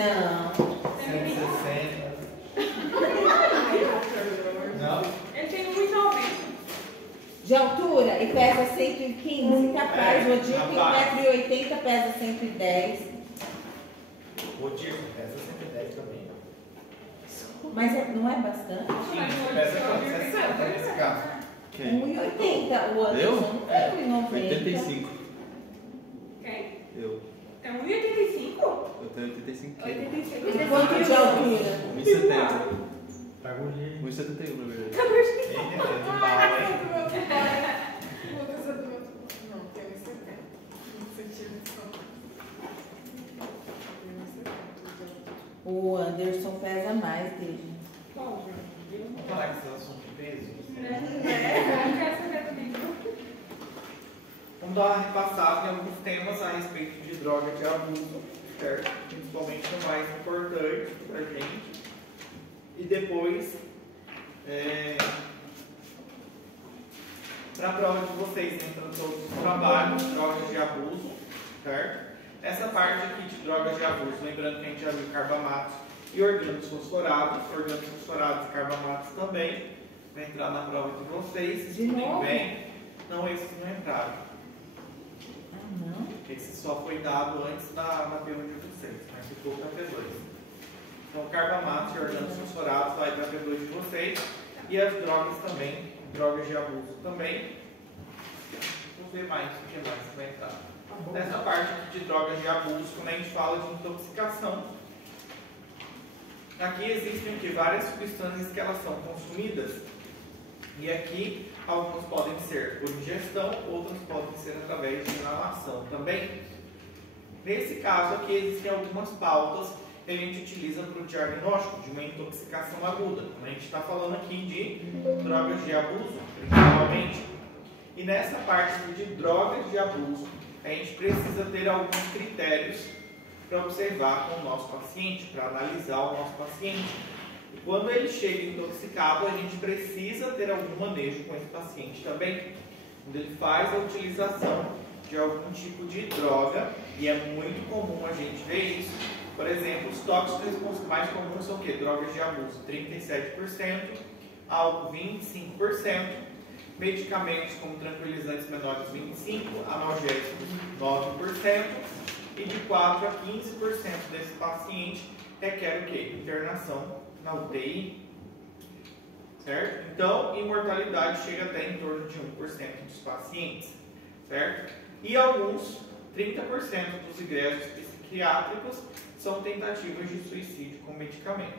Não. 160. Não? Ele tem 1,90. De altura e pesa 115, capaz. O Odil tem 1,80 m, pesa 110. O Diego pesa 110 também. Mas não é bastante? Pesa quanto? 60 nesse caso. 1,80. O Anderson não tem 1,90. 85. Quem? Eu. Tem 1,85? Eu tenho 85 quilos. 85. Quanto de altura? 1,70. Paga o Diego. 1,71 na verdade. Não, tem 1,70. O Anderson pesa mais dele. Bom, gente. Vamos falar desse assunto de peso? Eu quero saber também. Vamos dar uma repassada em alguns temas a respeito de droga de abuso, certo? Principalmente o mais importante pra gente. E depois, para a prova de vocês, entrando todos os trabalhos, drogas de abuso, certo? Essa parte aqui de drogas de abuso, lembrando que a gente já viu carbamatos e organofosforados e carbamatos também, vai entrar na prova de vocês, estudem bem. Não, esses não entraram. Ah, não? Esse só foi dado antes na P1 de vocês, mas ficou para P2. Então, carbamatos e organofosforados vai para P2 de vocês. E as drogas também, drogas de abuso também. Vamos ver mais o que mais vai entrar. Nessa parte de drogas de abuso, quando a gente fala de intoxicação, aqui existem várias substâncias que elas são consumidas. E aqui, algumas podem ser por ingestão, outras podem ser através de inalação também. Nesse caso aqui, existem algumas pautas que a gente utiliza para o diagnóstico de uma intoxicação aguda. A gente está falando aqui de drogas de abuso, principalmente. E nessa parte de drogas de abuso, a gente precisa ter alguns critérios para observar com o nosso paciente, para analisar o nosso paciente. E quando ele chega intoxicado, a gente precisa ter algum manejo com esse paciente também. Quando ele faz a utilização de algum tipo de droga, e é muito comum a gente ver isso. Por exemplo, os tóxicos mais comuns são o quê? Drogas de abuso, 37%, álcool, 25%, medicamentos como tranquilizantes menores, 25%, analgésicos, 9%, e de 4 a 15% desse paciente requer o quê? Internação na UTI, certo? Então, imortalidade chega até em torno de 1% dos pacientes, certo? E alguns, 30% dos ingressos psiquiátricos são tentativas de suicídio com medicamento,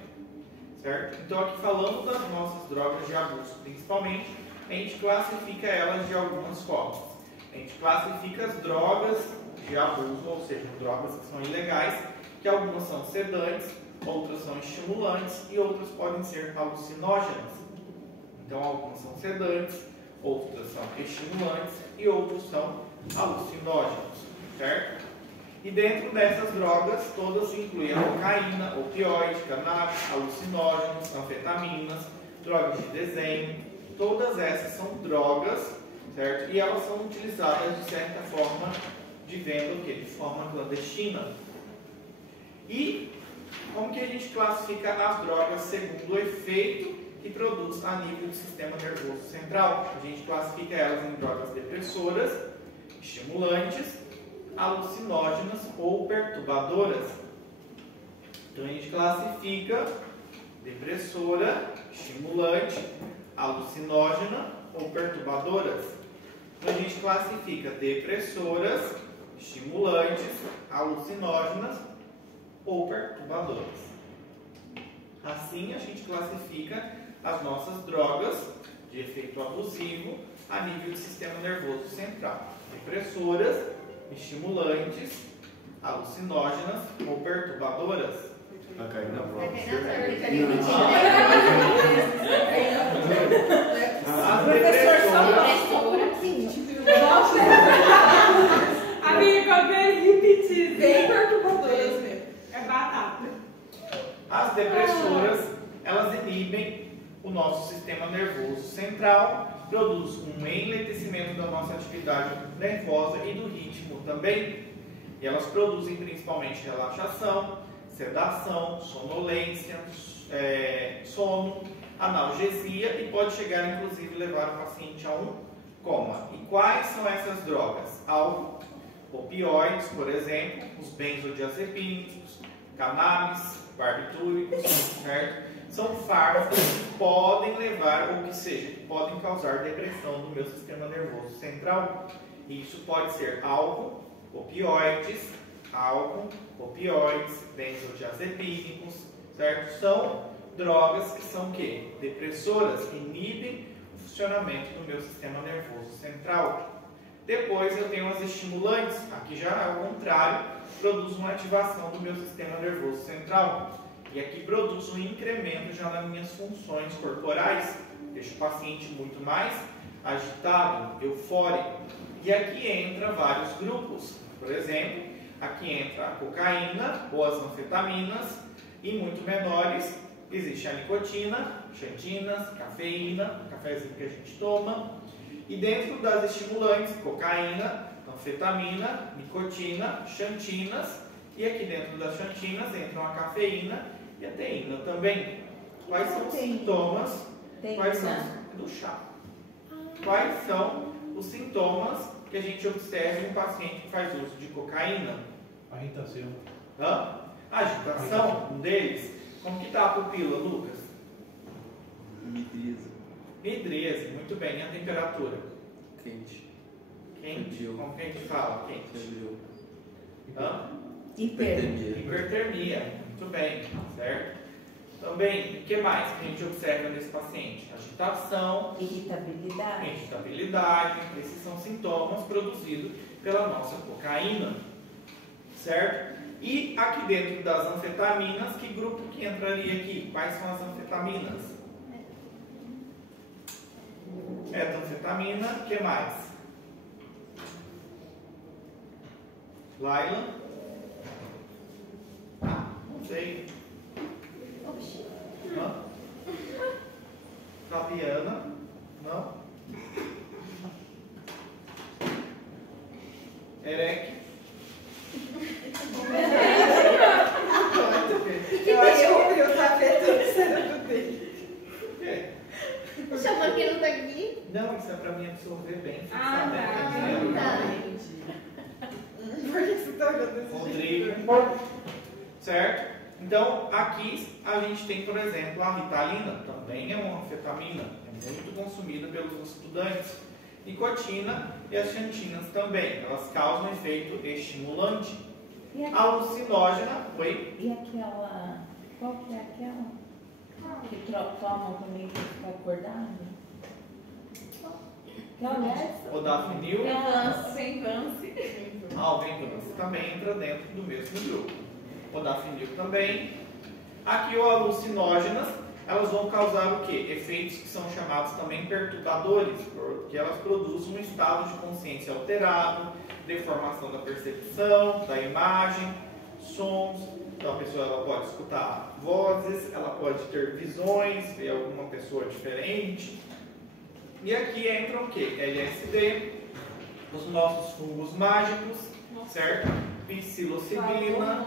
certo? Então, aqui falando das nossas drogas de abuso, principalmente, a gente classifica elas de algumas formas. A gente classifica as drogas de abuso, ou seja, drogas que são ilegais, que algumas são sedantes, outras são estimulantes e outras podem ser alucinógenas. Então, algumas são sedantes, outras são estimulantes e outros são alucinógenos, certo? E dentro dessas drogas, todas incluem a cocaína, opioide, cannabis, alucinógenos, anfetaminas, drogas de desenho. Todas essas são drogas, certo? E elas são utilizadas de certa forma de venda, o quê? De forma clandestina. E como que a gente classifica as drogas segundo o efeito que produz a nível do sistema nervoso central? A gente classifica elas em drogas depressoras, estimulantes, alucinógenas ou perturbadoras. Então a gente classifica depressora, estimulante, alucinógena ou perturbadoras. Então a gente classifica depressoras, estimulantes, alucinógenas ou perturbadoras. Assim a gente classifica as nossas drogas de efeito abusivo a nível do sistema nervoso central. Depressoras, estimulantes, alucinógenas ou perturbadoras. Vai cair na prova. As depressoras. Amiga, bem repetido. Bem perturbadoras mesmo. É batata. As depressoras, elas inibem o nosso sistema nervoso central, produz um enletecimento da nossa atividade nervosa e do ritmo também. E elas produzem principalmente relaxação, sedação, sonolência, sono, analgesia e pode chegar inclusive levar o paciente a um coma. E quais são essas drogas? Álcool, opioides, por exemplo, os benzodiazepínicos, cannabis, barbitúricos, certo? São fármacos que podem levar, ou que seja, que podem causar depressão no meu sistema nervoso central. E isso pode ser álcool, opioides, benzodiazepínicos, certo? São drogas que são o quê? Depressoras, que inibem o funcionamento do meu sistema nervoso central. Depois eu tenho as estimulantes, aqui já é o contrário, produz uma ativação do meu sistema nervoso central. E aqui produz um incremento já nas minhas funções corporais, deixa o paciente muito mais agitado, eufórico. E aqui entra vários grupos, por exemplo, aqui entra a cocaína ou as anfetaminas, e muito menores existe a nicotina, xantinas, cafeína, cafezinho que a gente toma. E dentro das estimulantes, cocaína, anfetamina, nicotina, xantinas, e aqui dentro das xantinas entram a cafeína e a teína também. Quais são os sintomas? Quais são do chá? Quais são os sintomas que a gente observa em um paciente que faz uso de cocaína? Agitação. Agitação, um deles. Como que está a pupila, Lucas? Midríase, muito bem. E a temperatura? Quente. Quente? Febril. Como que a gente fala? Quente. Febril. Hipertermia, muito bem, certo? Também, o que mais que a gente observa nesse paciente? Agitação, irritabilidade, esses são sintomas produzidos pela nossa cocaína, certo? E aqui dentro das anfetaminas, que grupo que entraria aqui? Quais são as anfetaminas? Metanfetamina, o que mais? Laila? Não sei. Não? Fabiana? Não? Erec? Eu acho que eu sabia tudo o cérebro dele. O quê? O seu banqueiro tá aqui? Não, isso é pra mim absorver bem. Ah, fixar, tá. né? Por que você tá olhando desse Rodrigo. jeito? Certo? Então, aqui a gente tem, por exemplo, a ritalina, também é uma anfetamina, é muito consumida pelos estudantes. Nicotina e as xantinas também, elas causam efeito estimulante. Alucinógena, oi? E aquela, qual que é aquela que tomam também para ficar acordado? Modafinil. Venvance. O Venvance também entra dentro do mesmo grupo. Modafinil também. Aqui o alucinógenas, elas vão causar o quê? Efeitos que são chamados também perturbadores, porque elas produzem um estado de consciência alterado, deformação da percepção, da imagem, sons. Então a pessoa ela pode escutar vozes, ela pode ter visões, ver alguma pessoa diferente. E aqui entra o quê? LSD, os nossos fungos mágicos, certo? Psilocibina,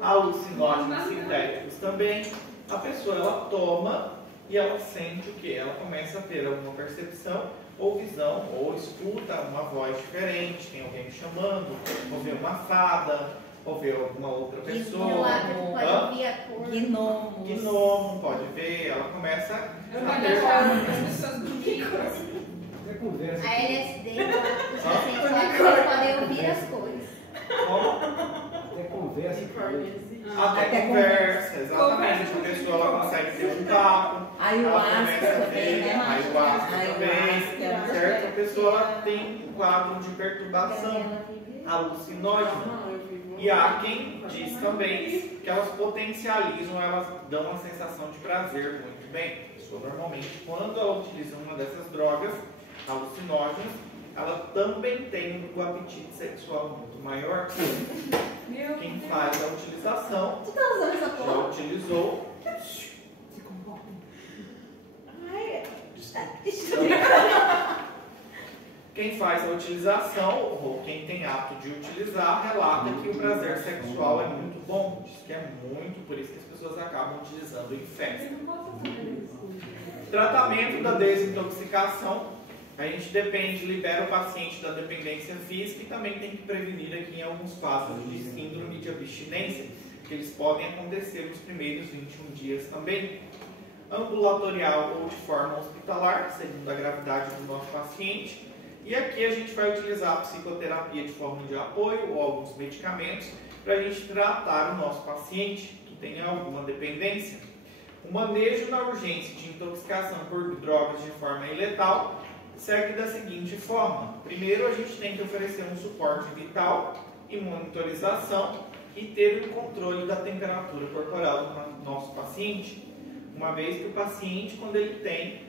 alucinógenos sintéticos também. A pessoa ela toma e ela sente o quê? Ela começa a ter alguma percepção ou visão, ou escuta uma voz diferente, tem alguém me chamando, ou vê uma fada, ou vê alguma outra pessoa. Pode ouvir a cor. Gnomo, pode ver, ela começa Eu a vou ter deixar as pessoas dormirem. É conversa. A LSD, os pacientes podem ouvir as cores. como? Até conversa. Até conversa, exatamente. A pessoa ela consegue ter um papo. Ayahuasca também, né? Ayahuasca também, Ayahuasca. certo? A pessoa ela tem um quadro de perturbação alucinógena. E há quem diz também que elas potencializam, elas dão uma sensação de prazer muito bem. A pessoa normalmente, quando ela utiliza uma dessas drogas alucinógenas, ela também tem um apetite sexual muito maior. Quem faz a utilização Tu tá usando essa já cor? utilizou. Quem faz a utilização, ou quem tem hábito de utilizar, relata que o prazer sexual é muito bom. Diz que é muito, por isso que as pessoas acabam utilizando em festa. Tratamento da desintoxicação. A gente libera o paciente da dependência física e também tem que prevenir aqui em alguns casos de síndrome de abstinência, que eles podem acontecer nos primeiros 21 dias também. Ambulatorial ou de forma hospitalar, segundo a gravidade do nosso paciente. E aqui a gente vai utilizar a psicoterapia de forma de apoio ou alguns medicamentos para a gente tratar o nosso paciente que tenha alguma dependência. O manejo na urgência de intoxicação por drogas de forma iletal segue da seguinte forma. Primeiro, a gente tem que oferecer um suporte vital e monitorização e ter o controle da temperatura corporal do nosso paciente. Uma vez que o paciente, quando ele tem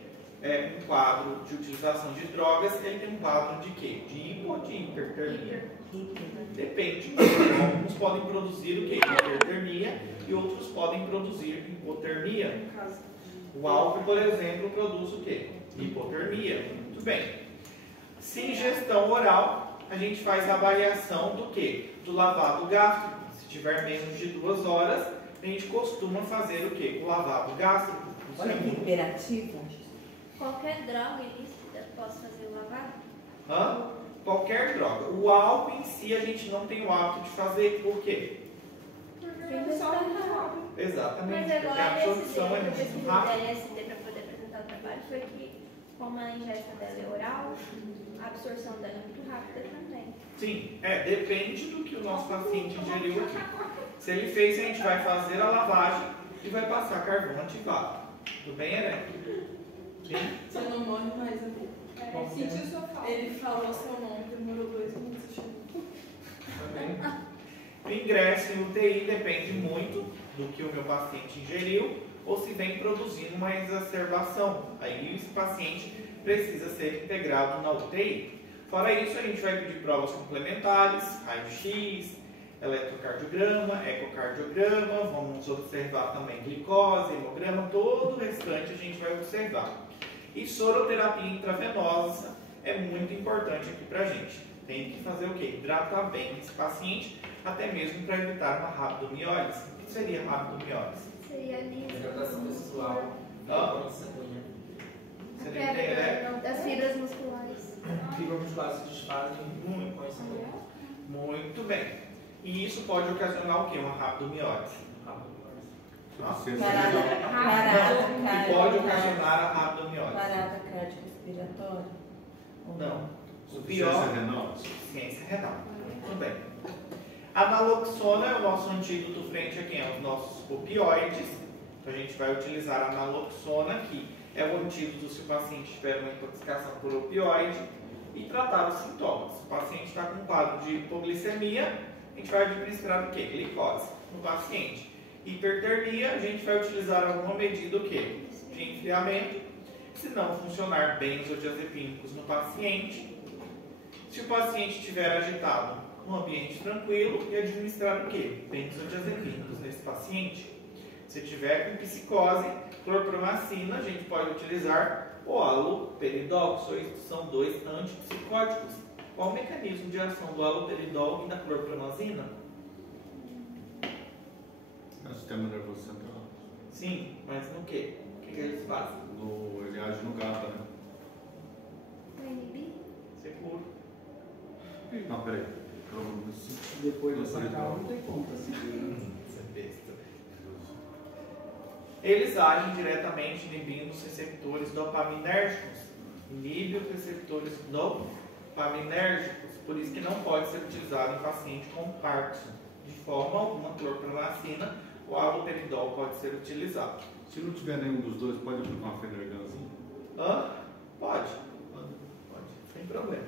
um quadro de utilização de drogas, ele tem um quadro de quê? De hipo ou de hipertermia? Depende. Alguns podem produzir o quê? Hipertermia e outros podem produzir hipotermia. O álcool, por exemplo, produz o quê? Hipotermia. Muito bem. Se ingestão oral, a gente faz a avaliação do quê? Do lavado gástrico. Se tiver menos de 2 horas, a gente costuma fazer o quê? O lavado gástrico. Olha que imperativo. Qualquer droga ilícita, posso fazer o lavado? Qualquer droga. O álcool em si a gente não tem o hábito de fazer. Por quê? Exatamente. Mas Porque agora a absorção é eu muito pesquisei da rápida. LSD para poder apresentar o trabalho, foi que como a ingesta dela é oral, a absorção dela é muito rápida também. Sim, depende do que o nosso paciente ingeriu aqui. Se ele fez, a gente vai fazer a lavagem e vai passar carvão ativado. Tudo bem, Ereco? Sim? Você não morre mais ali. Sentiu sua falta. Ele falou seu nome, demorou 2 minutos. O ingresso em UTI depende muito do que o meu paciente ingeriu ou se vem produzindo uma exacerbação. Aí esse paciente precisa ser integrado na UTI. Fora isso, a gente vai pedir provas complementares, raio-x, eletrocardiograma, ecocardiograma, vamos observar também glicose, hemograma, todo o restante a gente vai observar. E soroterapia intravenosa é muito importante aqui pra gente. Tem que fazer o quê? Hidratar bem esse paciente, até mesmo para evitar uma rabdomiólise. O que seria rabdomiólise? Seria ali. Hidratação muscular. Você não tem, né? Das fibras musculares. Fibras musculares se desfazem muito com esse momento. Muito bem. E isso pode ocasionar o quê? Uma rabdomiólise. Que pode ocasionar a rabdomiólise. Parada cardiorrespiratória? Não. O pior... Ciência renal. Muito bem. A naloxona é o nosso antídoto frente a quem? Aos nossos opioides. Então a gente vai utilizar a naloxona, que é o antídoto se o paciente tiver uma intoxicação por opioide, e tratar os sintomas. Se o paciente está com um quadro de hipoglicemia, a gente vai administrar o quê? Glicose no paciente. Hipertermia, a gente vai utilizar alguma medida o quê? De enfriamento. Se não funcionar benzodiazepínicos no paciente. Se o paciente estiver agitado, um ambiente tranquilo, e administrar o quê? Benzodiazepínicos nesse paciente. Se tiver com psicose, clorpromacina, a gente pode utilizar o haloperidol, são 2 antipsicóticos. Qual o mecanismo de ação do haloperidol e da clorpromazina? É o sistema nervoso central. Sim, mas no quê? O que eles fazem? Ele age no GABA, né? Vai inibir? Seguro. Não, peraí. Depois dessa calma, não tem como tá seguindo. Isso é besta. Eles agem diretamente inibindo os receptores dopaminérgicos. Inibe os receptores dopaminérgicos. Por isso que não pode ser utilizado em paciente com Parkinson. De forma alguma, clorpromacina ou haloperidol pode ser utilizado. Se não tiver nenhum dos dois, pode aplicar uma fenerganzinha? Pode, sem problema.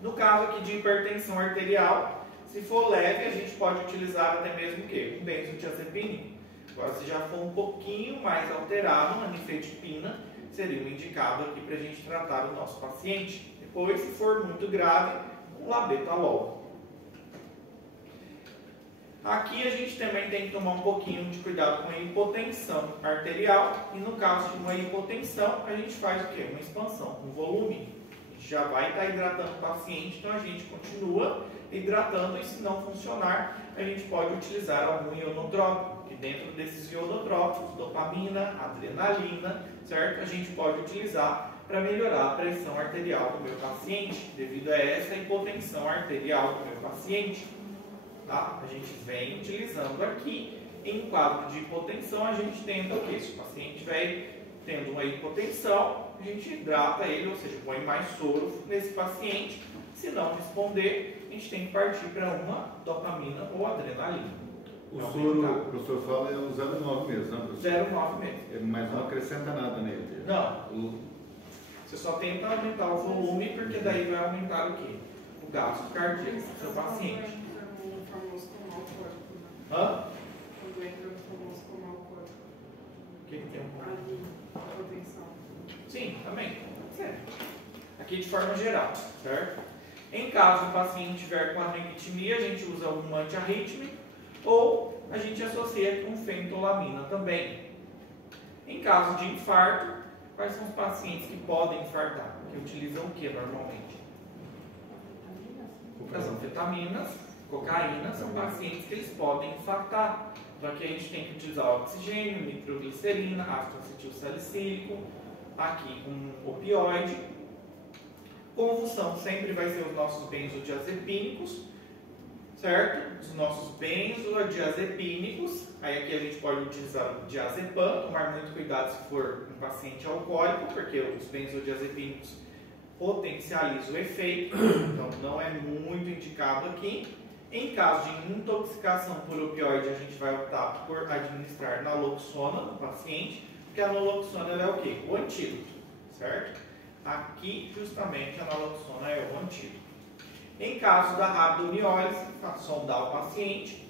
No caso aqui de hipertensão arterial, se for leve, a gente pode utilizar até mesmo o quê? Um benzodiazepínico. Agora, se já for um pouquinho mais alterado, uma nifedipina seria o indicado aqui para a gente tratar o nosso paciente. Depois, se for muito grave, um labetalol. Aqui a gente também tem que tomar um pouquinho de cuidado com a hipotensão arterial. E no caso de uma hipotensão, a gente faz o quê? Uma expansão, um volume. A gente já vai estar hidratando o paciente, então a gente continua hidratando e se não funcionar, a gente pode utilizar algum ionotrópico, que dentro desses ionotrópicos, dopamina, adrenalina, certo? A gente pode utilizar para melhorar a pressão arterial do meu paciente, devido a essa hipotensão arterial do meu paciente. Tá? A gente vem utilizando aqui, em quadro de hipotensão, a gente tenta o quê? Se o paciente vem tendo uma hipotensão, a gente hidrata ele, ou seja, põe mais soro nesse paciente. Se não responder, a gente tem que partir para uma dopamina ou adrenalina. O soro, o professor fala, é o 0,9 mesmo, né, professor? 0,9 mesmo. Mas não acrescenta nada nele. Não. Você só tenta aumentar o volume, porque daí vai aumentar o quê? O gasto cardíaco do seu paciente. O famoso tomar o corpo, né? Hã? Quando entra no famoso tomar o corpo. O que tem um Ali, a proteção. Sim, também. Certo. Aqui de forma geral, certo? Em caso o paciente tiver com arritmia, a gente usa um antiarrítmico ou a gente associa com fentolamina também. Em caso de infarto, quais são os pacientes que podem infartar? Que utilizam o que normalmente? As anfetaminas, cocaína, são pacientes que eles podem infartar. Então aqui a gente tem que utilizar oxigênio, nitroglicerina, ácido acetilsalicílico, aqui um opioide. Convulsão sempre vai ser os nossos benzodiazepínicos, certo? Os nossos benzodiazepínicos. Aí aqui a gente pode utilizar o diazepam, tomar muito cuidado se for um paciente alcoólico, porque os benzodiazepínicos potencializam o efeito, então não é muito indicado aqui. Em caso de intoxicação por opioide, a gente vai optar por administrar naloxona no paciente, porque a naloxona é o quê? O antídoto, certo? Aqui, justamente, a naloxona é o antídoto. Em caso da rabdomiólise, sondar o paciente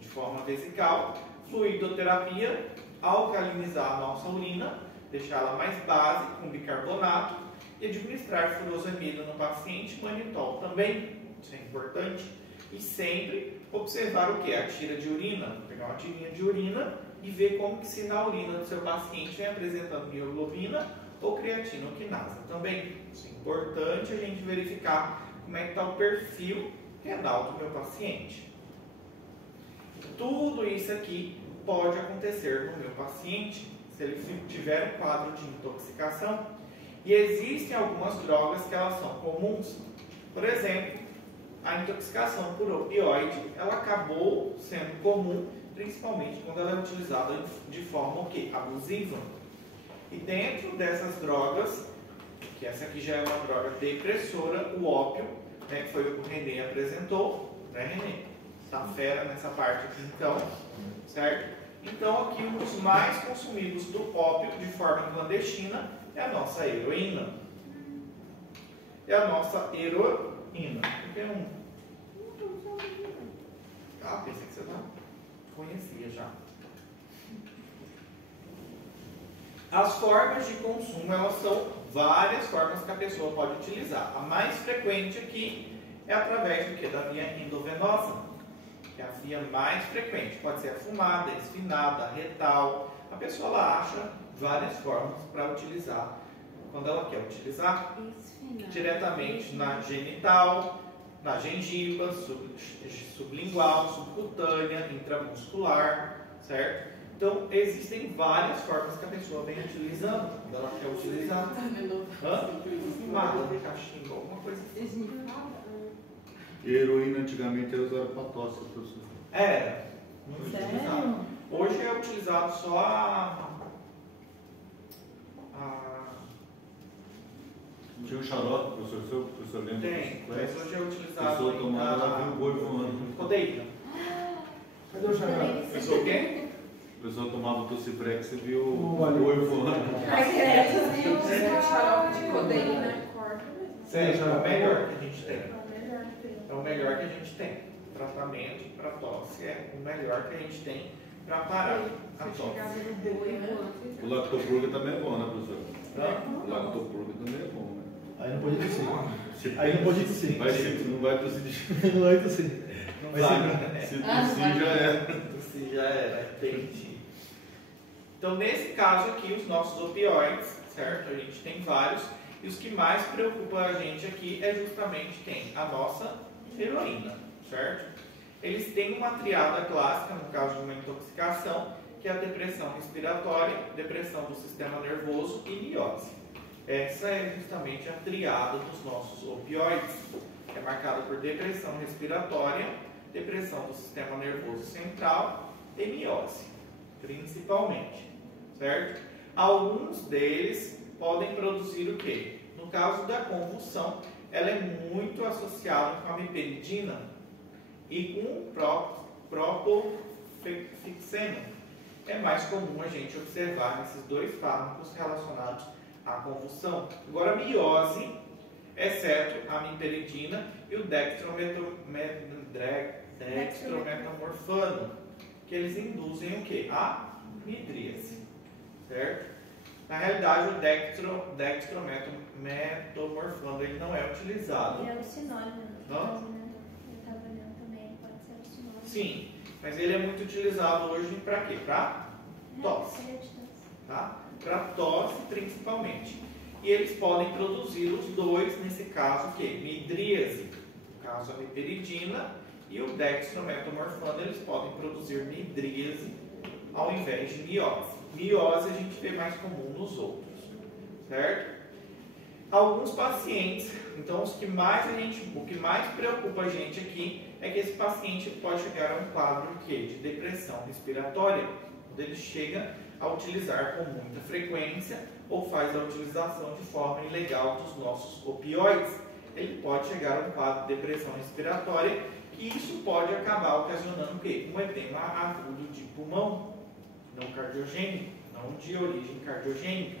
de forma vesical, fluidoterapia, alcalinizar a nossa urina, deixá-la mais base com bicarbonato e administrar furosemida no paciente, manitol também, isso é importante. E sempre observar o que? A tira de urina, pegar uma tirinha de urina e ver como que se na urina do seu paciente vem apresentando mioglobina ou creatina ou quinase também. Isso é importante a gente verificar como é que está o perfil renal do meu paciente. Tudo isso aqui pode acontecer no meu paciente se ele tiver um quadro de intoxicação. E existem algumas drogas que elas são comuns. Por exemplo, a intoxicação por opioide, ela acabou sendo comum, principalmente quando ela é utilizada de forma o quê? Abusiva. E dentro dessas drogas, que essa aqui já é uma droga depressora, o ópio, né, que foi o que o Renê apresentou, né, Renê? Tá fera nessa parte aqui então, certo? Então aqui um dos mais consumidos do ópio de forma clandestina é a nossa heroína. É a nossa heroína. Ah, pensei que você já conhecia já. As formas de consumo, elas são várias formas que a pessoa pode utilizar. A mais frequente aqui é através do que? Da via endovenosa, que é a via mais frequente. Pode ser a fumada, a esfinada, a retal. A pessoa ela acha várias formas para utilizar quando ela quer utilizar diretamente na genital, na gengiva, sublingual, subcutânea, intramuscular, certo? Então, existem várias formas que a pessoa vem utilizando, quando ela quer utilizar. Fumada, cachimbo, alguma coisa assim. Heroína antigamente era usada para tosse, professor. Era. Muito utilizado. Hoje é utilizado só Tinha um xarope, professor, o professor lembra? Tem, mas hoje é A utilizado pessoa tomava, ela viu o boi voando. codeína. Cadê o xarope? Pessoa o quê? A pessoa tomava o Tociprex e viu O o boi voando. O xarope de codeína corta mesmo. É o melhor que a gente tem. É o melhor que tem. É o melhor que a gente tem. Tratamento para tosse é o melhor que a gente tem para parar a Se chegava tosse. no boi, né? O lactopurga também é bom, né, professor? Não? O lactopurga também é bom, né? Aí não pode tossir. Aí não pode tossir. Vai ser, não vai tossir de Não vai tossir. Não Vai vai, ser- né? Se tossir já é. Tossir já era, entendi. Então, nesse caso aqui, os nossos opioides, certo? A gente tem vários. E os que mais preocupam a gente aqui é justamente quem? A nossa heroína, certo? Eles têm uma triada clássica, no caso de uma intoxicação, que é a depressão respiratória, depressão do sistema nervoso e miose. Essa é justamente a triada dos nossos opioides. É marcada por depressão respiratória, depressão do sistema nervoso central e miose, principalmente, certo? Alguns deles podem produzir o quê? No caso da convulsão, ela é muito associada com a meperidina e com o propofixeno. É mais comum a gente observar esses dois fármacos relacionados à convulsão. Agora, a miose, exceto a meperidina e o dextrometamorfano, que eles induzem o quê? A midríase, certo? Na realidade, o dextrometamorfano ele não é utilizado. Ele é alucinógeno. Hã? Eu estava olhando também, pode ser alucinógeno. Sim, mas ele é muito utilizado hoje para quê? Para tosse, tá? Para tosse principalmente. E eles podem produzir os dois, nesse caso, o quê? Midríase, no caso a meperidina, e o dextrometamorfano, eles podem produzir midríase ao invés de miose. Miose a gente vê mais comum nos outros, certo? Alguns pacientes, então o que mais preocupa a gente aqui é que esse paciente pode chegar a um quadro de depressão respiratória, quando ele chega a utilizar com muita frequência ou faz a utilização de forma ilegal dos nossos opioides. Ele pode chegar a um quadro de depressão respiratória e isso pode acabar ocasionando o quê? Um edema agudo de pulmão, não cardiogênico, não de origem cardiogênica.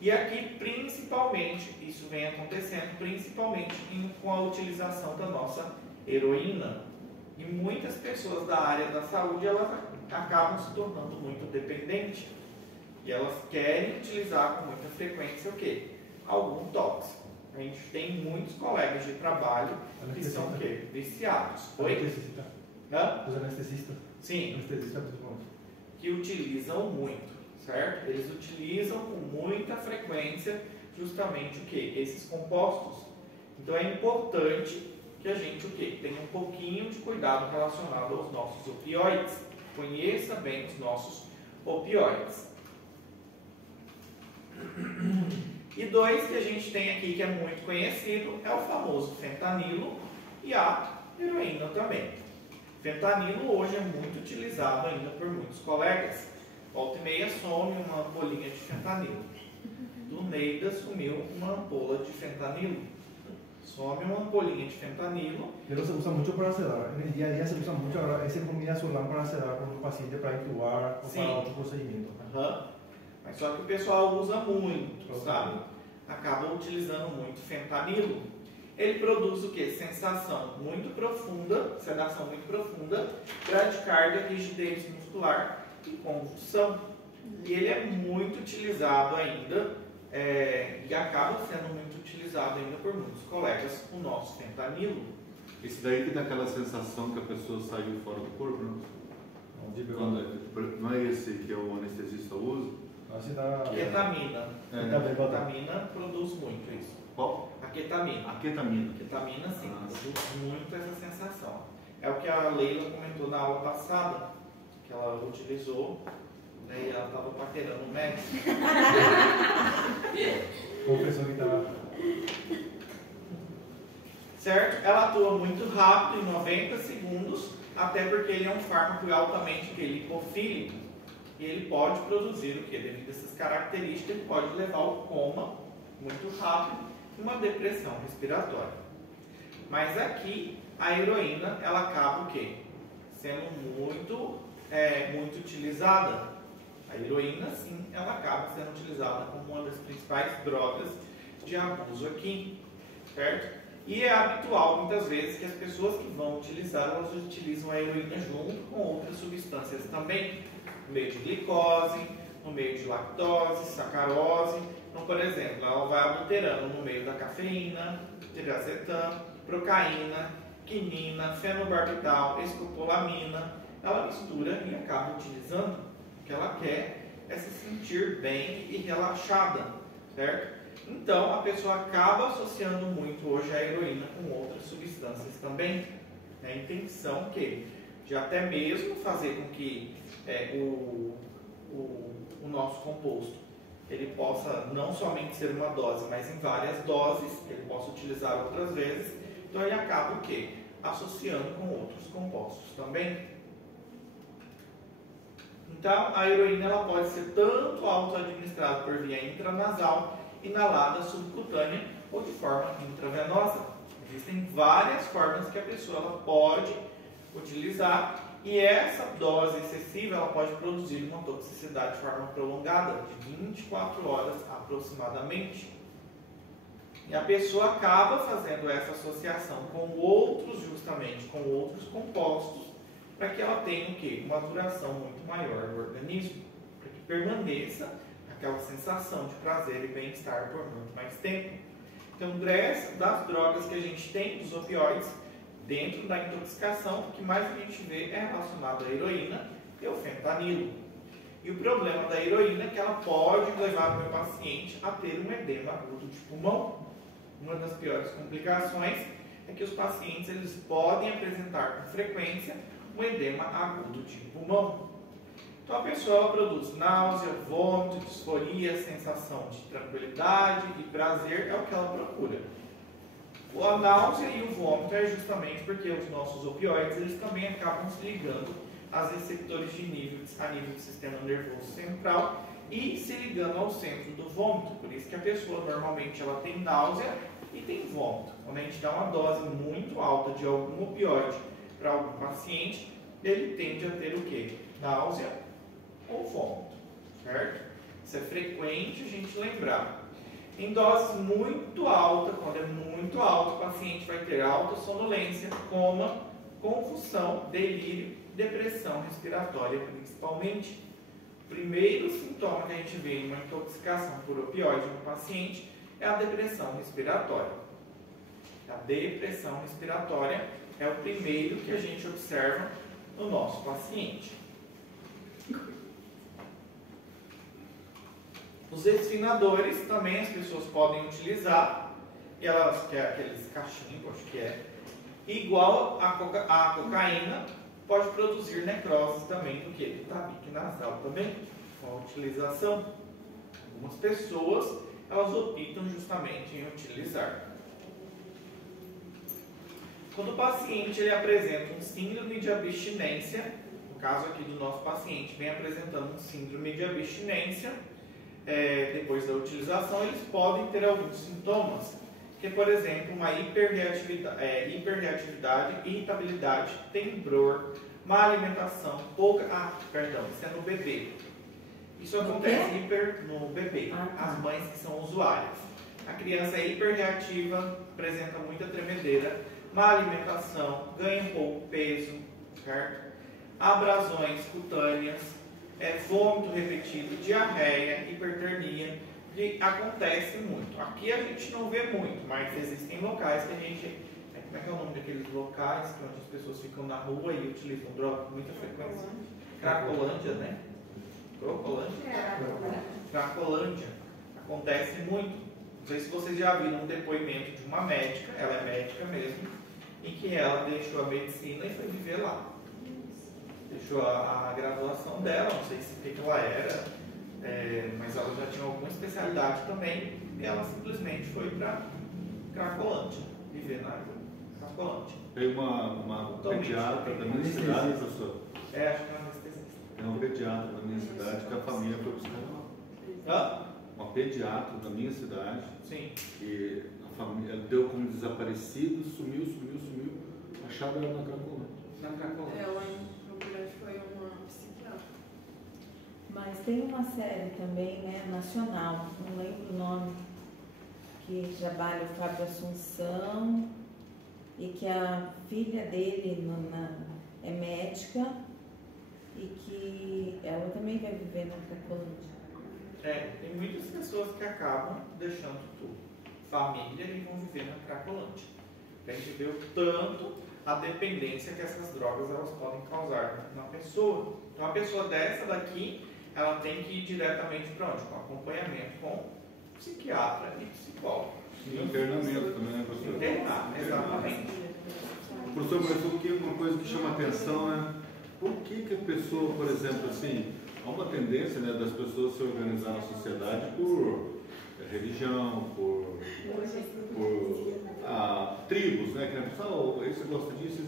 E aqui, principalmente, isso vem acontecendo principalmente com a utilização da nossa heroína. E muitas pessoas da área da saúde, elas acabam se tornando muito dependentes. E elas querem utilizar com muita frequência o quê? Algum tóxico. A gente tem muitos colegas de trabalho que são o quê? Viciados. Oi? Anestesista. Hã? Os anestesistas. Sim. Anestesista principalmente. Que utilizam muito, certo? Eles utilizam com muita frequência justamente o que? Esses compostos. Então é importante que a gente o quê? Tenha um pouquinho de cuidado relacionado aos nossos opioides. Conheça bem os nossos opioides. E dois que a gente tem aqui que é muito conhecido é o famoso fentanilo e a heroína também. Fentanilo hoje é muito utilizado ainda por muitos colegas. Volta e meia some uma ampolinha de fentanilo. Do Neida sumiu uma ampola de fentanilo. Some uma ampolinha de fentanilo. Pero se usa mucho para sedar. En el día a día se usa mucho ahora esa combinación para sedar con un paciente para intubar o para outro procedimento. Mas só que o pessoal usa muito, sabe? Acaba utilizando muito fentanilo. Ele produz o que? Sensação muito profunda, sedação muito profunda, bradicardia, rigidez muscular e convulsão. E ele é muito utilizado ainda, e acaba sendo muito utilizado ainda por muitos colegas, o nosso fentanilo. Esse daí que dá aquela sensação que a pessoa saiu fora do corpo, não? Não é esse que o anestesista usa? Ketamina. Ketamina produz muito isso. Qual? A ketamina. A ketamina. Ketamina, sim, produz muito essa sensação. É o que a Leila comentou na aula passada, que ela utilizou, né, e ela estava paquerando o médico. Confessou que estava. Certo? Ela atua muito rápido, em 90 segundos, até porque ele é um fármaco altamente lipofílico. E ele pode produzir o que? Devido a essas características, ele pode levar ao coma muito rápido e uma depressão respiratória. Mas aqui, a heroína, ela acaba o quê? Sendo muito utilizada. A heroína, sim, ela acaba sendo utilizada como uma das principais drogas de abuso aqui, certo? E é habitual, muitas vezes, que as pessoas que vão utilizar, elas utilizam a heroína junto com outras substâncias também, no meio de glicose, no meio de lactose, sacarose. Então, por exemplo, ela vai adulterando no meio da cafeína, tiracetam, procaína, quinina, fenobarbital, escopolamina. Ela mistura e acaba utilizando, porque ela quer é se sentir bem e relaxada, certo? Então, a pessoa acaba associando muito hoje a heroína com outras substâncias também. A intenção que de até mesmo fazer com que o nosso composto ele possa não somente ser uma dose, mas em várias doses, que ele possa utilizar outras vezes. Então, ele acaba o quê? Associando com outros compostos também. Então, a heroína ela pode ser tanto auto-administrada por via intranasal, inalada, subcutânea ou de forma intravenosa. Existem várias formas que a pessoa ela pode utilizar e essa dose excessiva ela pode produzir uma toxicidade de forma prolongada, de 24 horas aproximadamente. E a pessoa acaba fazendo essa associação com outros, justamente com outros compostos, para que ela tenha o quê? Uma duração muito maior no organismo, para que permaneça aquela sensação de prazer e bem-estar por muito mais tempo. Então, das drogas que a gente tem, dos opioides, dentro da intoxicação, o que mais a gente vê é relacionado à heroína e ao fentanilo. E o problema da heroína é que ela pode levar o meu paciente a ter um edema agudo de pulmão. Uma das piores complicações é que os pacientes eles podem apresentar com frequência um edema agudo de pulmão. Então a pessoa ela produz náusea, vômito, disforia, sensação de tranquilidade e prazer, é o que ela procura. A náusea e o vômito é justamente porque os nossos opioides eles também acabam se ligando aos receptores a nível do sistema nervoso central e se ligando ao centro do vômito. Por isso que a pessoa normalmente ela tem náusea e tem vômito. Quando a gente dá uma dose muito alta de algum opioide para algum paciente, ele tende a ter o quê? Náusea ou vômito, certo? Isso é frequente a gente lembrar. Em doses muito altas, quando é muito alto, o paciente vai ter alta sonolência, coma, convulsão, delírio, depressão respiratória principalmente. O primeiro sintoma que a gente vê em uma intoxicação por opioide no paciente é a depressão respiratória. A depressão respiratória é o primeiro que a gente observa no nosso paciente. Os desfinadores também as pessoas podem utilizar, e elas que é aqueles cachimbos, acho que é, igual a cocaína, pode produzir necrose também do que? Do tabique nasal também, com a utilização. Algumas pessoas, elas optam justamente em utilizar. Quando o paciente ele apresenta um síndrome de abstinência, no caso aqui do nosso paciente vem apresentando um síndrome de abstinência, depois da utilização, eles podem ter alguns sintomas, que por exemplo, uma hiperreatividade, irritabilidade, temblor, má alimentação, pouca... isso é no bebê. Isso acontece no bebê, as mães que são usuárias. A criança é hiperreativa, apresenta muita tremedeira, má alimentação, ganha pouco peso, certo? Abrasões cutâneas, vômito repetido, diarreia, hipertermia, que acontece muito. Aqui a gente não vê muito, mas existem locais que a gente... Como é que é o nome daqueles locais que onde as pessoas ficam na rua e utilizam droga com muita frequência? Cracolândia, né? Cracolândia. Acontece muito. Não sei se vocês já viram um depoimento de uma médica, ela é médica mesmo, em que ela deixou a medicina e foi viver lá. Deixou a graduação dela, não sei se o que ela era, mas ela já tinha alguma especialidade também, e ela simplesmente foi para Cracolândia, viver na Cracolândia. Tem uma pediatra da minha cidade, professor. Acho que é uma anestesista. Tem uma pediatra da minha cidade que a família foi buscar lá. Uma pediatra da minha cidade. Sim. E a família deu como desaparecido, sumiu. Acharam ela na Cracolândia. Na Cracolândia. Ela foi uma psiquiatra. Mas tem uma série também, né, nacional, não lembro o nome, que trabalha o Fábio Assunção e que a filha dele é médica e que ela também vai viver na Cracolândia. Tem muitas pessoas que acabam deixando tudo, família, e vão viver na Cracolândia. A gente vê o tanto a dependência que essas drogas elas podem causar na pessoa. Então a pessoa dessa daqui, ela tem que ir diretamente para onde? Com acompanhamento com psiquiatra e psicólogo. E internamento também, né, professor? Internar, exatamente. Professor, mas o que uma coisa que chama atenção é por que a pessoa, por exemplo, assim, há uma tendência, né, das pessoas se organizar na sociedade por religião, por tribos, né? Que a pessoa, você gosta disso.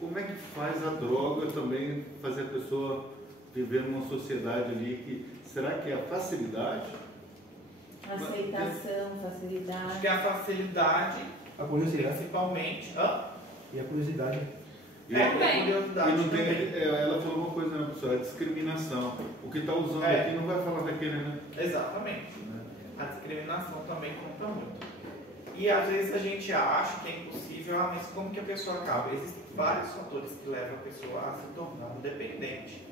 Como é que faz a droga também fazer a pessoa viver numa sociedade ali que, será que é a facilidade? Aceitação, facilidade. Acho que a facilidade, A curiosidade. principalmente. E a curiosidade. A curiosidade. E não tem, também. ela falou uma coisa, né, pessoal? É discriminação. O que está usando aqui não vai falar daquele, né? Exatamente. A discriminação também conta muito. E às vezes a gente acha que é impossível, mas como que a pessoa acaba? Existem vários fatores que levam a pessoa a se tornar um dependente.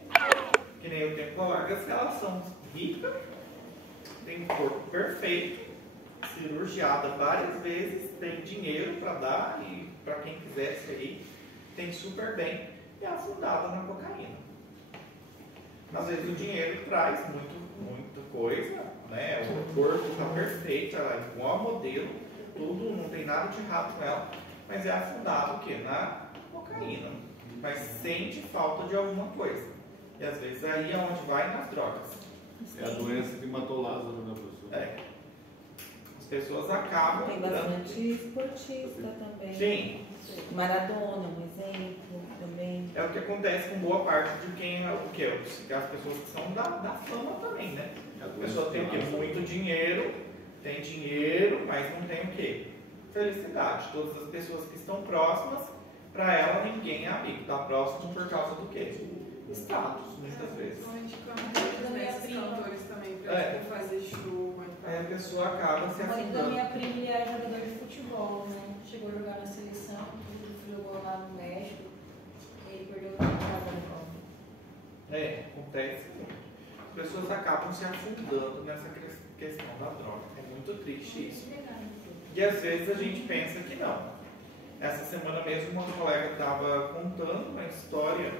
Que nem eu tenho colegas que elas são ricas, têm um corpo perfeito, cirurgiada várias vezes, tem dinheiro para dar e para quem quisesse aí, tem super bem e é afundada na cocaína. Às vezes o dinheiro traz muita coisa, né? O corpo está perfeito, ela é igual a modelo, tudo, não tem nada de errado com ela, mas é afundado o quê? Na cocaína. Mas sente falta de alguma coisa. E às vezes aí é onde vai nas drogas. É a doença que matou Lázaro, né, professor? É. As pessoas acabam. Tem bastante esportista também. Sim. Maradona, um exemplo também. É o que acontece com boa parte de quem é o quê? As pessoas que são da fama também, né? A pessoa tem o quê? Muito dinheiro, tem dinheiro, mas não tem o quê? Felicidade. Todas as pessoas que estão próximas, para ela ninguém é amigo. Está próximo por causa do quê? Status, muitas vezes. Esses cantores também, pra fazer show. Aí a pessoa acaba se O marido da afundando. minha prima ele era jogador de futebol, né? Chegou a jogar na seleção, jogou lá no México, e ele perdeu o temporada no copo. Acontece muito. As pessoas acabam se afundando nessa questão da droga. É muito triste isso. E às vezes a gente pensa que não. Essa semana mesmo uma colega estava contando uma história.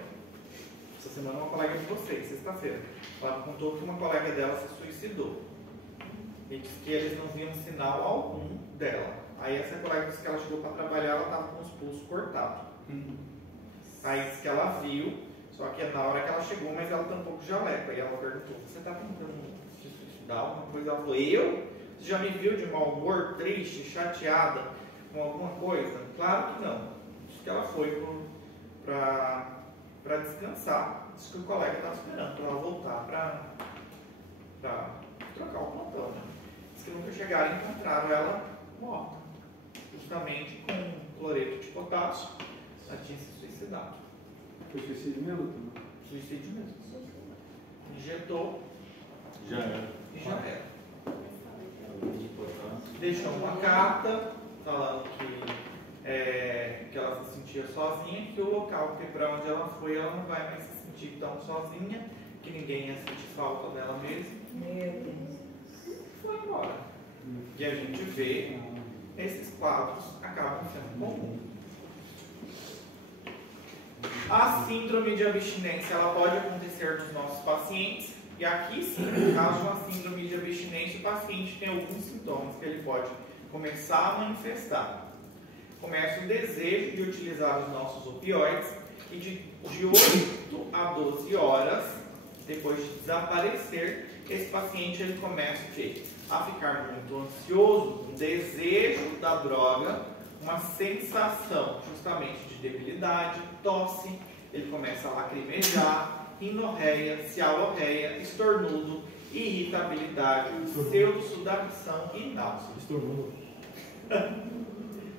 Essa semana uma colega de vocês, sexta-feira. Ela contou que uma colega dela se suicidou. E disse que eles não viam sinal algum dela. Aí essa colega disse que ela chegou para trabalhar, ela estava com os pulsos cortados. Aí disse que ela viu, só que na hora que ela chegou, mas ela tampou com jaleco. Aí ela perguntou, você está tentando se suicidar, alguma coisa? Ela falou, eu? Você já me viu de mau humor, triste, chateada com alguma coisa? Claro que não. Disse que ela foi para descansar. Disse que o colega estava esperando para ela voltar para trocar o plantão, né? Disse que nunca chegaram e encontraram ela morta. Justamente com cloreto de potássio, ela tinha se suicidado. Foi suicídio mesmo? Suicídio mesmo. Injetou Já era. e já era. Deixou uma carta falando que ela se sentia sozinha, que o local para onde ela foi, ela não vai mais se sentir tão sozinha, que ninguém ia sentir falta dela mesmo. Meu Deus. E foi embora. E a gente vê esses quadros acabam sendo comuns. A síndrome de abstinência ela pode acontecer nos nossos pacientes. E aqui sim, no caso de uma síndrome de abstinência, o paciente tem alguns sintomas que ele pode começar a manifestar. Começa o desejo de utilizar os nossos opioides e de 8 a 12 horas depois de desaparecer, esse paciente ele começa a ficar muito ansioso, um desejo da droga, uma sensação justamente de debilidade, tosse, ele começa a lacrimejar, rinorreia, cialorreia, estornudo, irritabilidade, pseudo-sudação e náusea. Estornudo.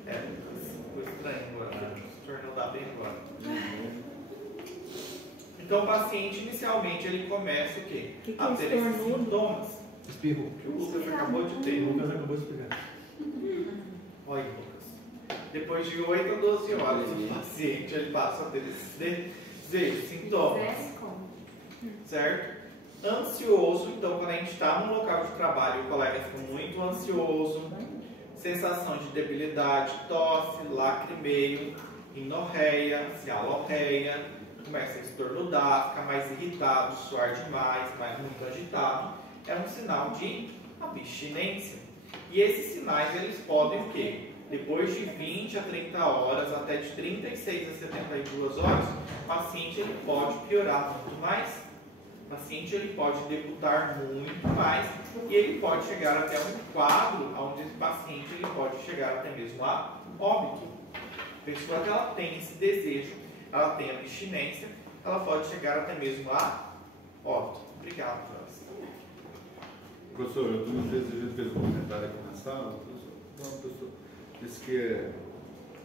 Ficou estranho agora, estornudar bem agora. Então o paciente inicialmente ele começa o quê? Que A ter esses sintomas Espirro. que o Lucas acabou de ter. O Lucas acabou de explicar. Olha, Lucas. Depois de 8 a 12 horas, o paciente ele passa a ter esses sintomas. Certo? Ansioso, então quando a gente está no local de trabalho, o colega fica muito ansioso, sensação de debilidade, tosse, lacrimeio, rinorreia, cialorreia, começa a estornudar, fica mais irritado, suar demais, muito agitado, é um sinal de abstinência. E esses sinais, eles podem o quê? Depois de 20 a 30 horas, até de 36 a 72 horas, o paciente ele pode piorar muito mais, o paciente ele pode debutar muito mais, e ele pode chegar até um quadro onde esse paciente ele pode chegar até mesmo a óbito. A pessoa que ela tem esse desejo, ela tem abstinência, ela pode chegar até mesmo a óbito. Obrigado, Joyce. Professor, algumas vezes a gente fez um comentário aqui na sala, uma pessoa disse que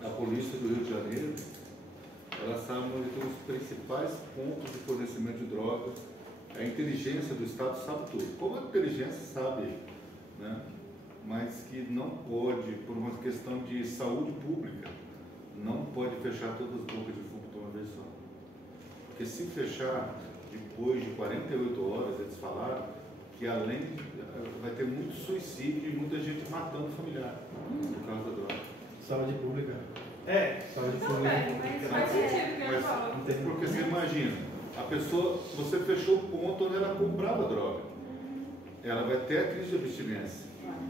a polícia do Rio de Janeiro, ela sabe onde tem os principais pontos de fornecimento de drogas, a inteligência do Estado sabe tudo. Como a inteligência sabe, né? Mas que não pode, por uma questão de saúde pública, não pode fechar todas as bocas de fumo de uma vez só. Porque se fechar depois de 48 horas, eles falaram que além vai ter muito suicídio e muita gente matando o familiar por causa da droga. Saúde pública. Saúde Não, pública. mas faz sentido que eu falo. Porque você imagina, a pessoa, você fechou o ponto onde ela comprava droga. Ela vai ter a crise de abstinência.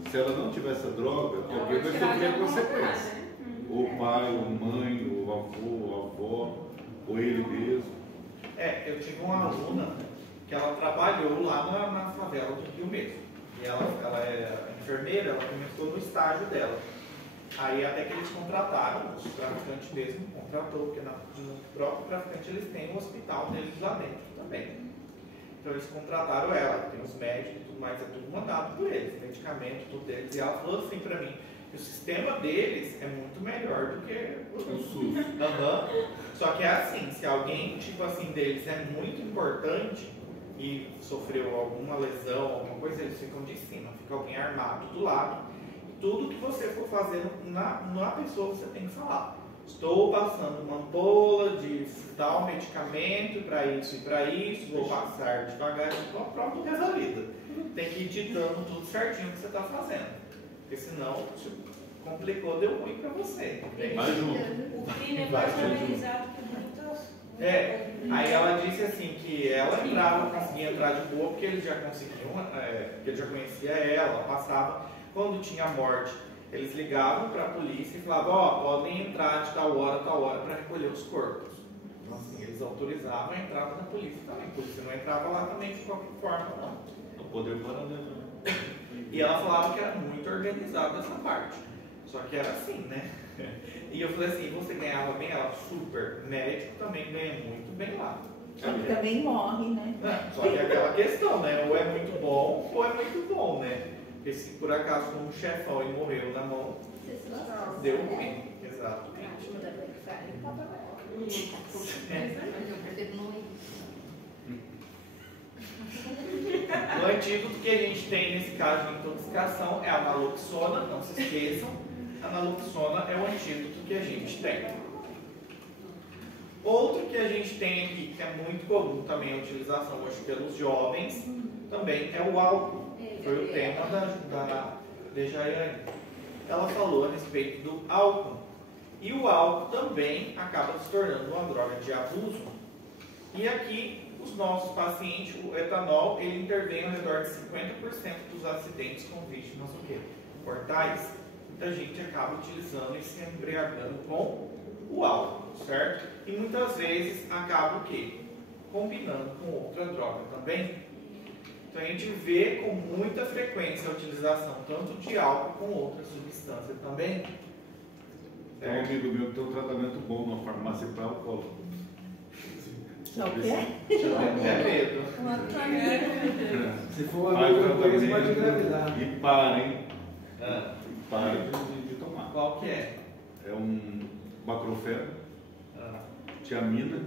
Se ela não tiver essa droga, alguém vai sofrer a consequência. Ou o pai, ou a mãe, ou o avô, ou a avó, ou ele mesmo. Eu tive uma aluna que ela trabalhou lá na favela do Rio mesmo. E ela é enfermeira, ela começou no estágio dela. Aí até que eles contrataram, os traficantes mesmo contratou, porque no próprio traficante eles têm um hospital deles lá dentro também. Então eles contrataram ela, tem os médicos e tudo mais, é tudo mandado por eles, medicamento, tudo deles. E ela falou assim pra mim, que o sistema deles é muito melhor do que o SUS. Só que é assim, se alguém tipo assim deles é muito importante e sofreu alguma lesão, alguma coisa, eles ficam de cima, fica alguém armado do lado. E tudo que você for fazendo na pessoa, você tem que falar. Estou passando uma ampola de tal medicamento para isso e para isso, vou passar devagar, pronto, resolvido. Tem que ir ditando tudo certinho que você está fazendo. Porque senão, complicou, deu ruim para você. Mais um. O crime é mais organizado que muitas. Aí ela disse assim que ela conseguia entrar de boa porque eles já conseguiam, porque ele já conhecia ela, passava. Quando tinha morte, eles ligavam para a polícia e falavam, podem entrar de tal hora para recolher os corpos. Então assim, eles autorizavam a entrada da polícia também. A polícia não entrava lá também de qualquer forma, não. O poder paralelo. E ela falava que era muito organizada essa parte. Só que era assim, né? E eu falei assim, você ganhava bem? Ela, super. Médico também ganha muito bem lá. Só que também morre, né? Só que é aquela questão, né? Ou é muito bom, ou é muito bom, né? Porque se por acaso for um chefão e morreu na mão, deu ruim. Exatamente. O antídoto que a gente tem nesse caso de intoxicação é a naloxona, não se esqueçam. A naloxona é o antídoto que a gente tem. Outro que a gente tem aqui, que é muito comum também a utilização hoje pelos jovens, também é o álcool. Foi o tema da Dejaiane. Ela falou a respeito do álcool. E o álcool também acaba se tornando uma droga de abuso. E aqui, os nossos pacientes, o etanol, ele intervém ao redor de 50% dos acidentes com vítimas mortais. Muita gente acaba utilizando e se embriagando com o álcool, certo? E muitas vezes acaba o quê? Combinando com outra droga também. Então a gente vê com muita frequência a utilização tanto de álcool com outras substâncias também. Tem um amigo meu que tem um tratamento bom numa farmácia para álcool. Só o quê? É medo. Se for uma coisa, pode engravidar. E para, hein? E para de tomar. Qual que é? É um baclofeno, tiamina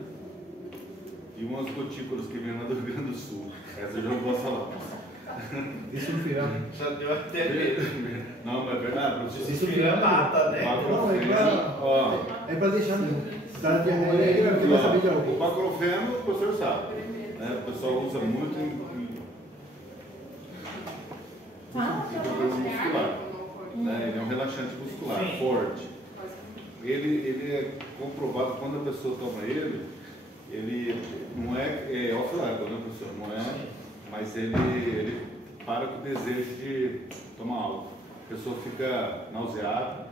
e umas gotículas que vem lá do Rio Grande do Sul. Essa eu já não posso falar. Isso no final. Já deu até medo. Não, mas é verdade. Isso vira mata, né? É para deixar mesmo. Eu queria saber de algo. O baclofeno, o professor sabe. Né? O pessoal usa muito em muscular. Né? Ele é um relaxante muscular, Sim. forte. Ele é comprovado quando a pessoa toma ele não é off-label, né, professor? Não é, mas ele para com o desejo de tomar álcool. A pessoa fica nauseada,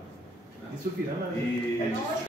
né? Isso virando ali. E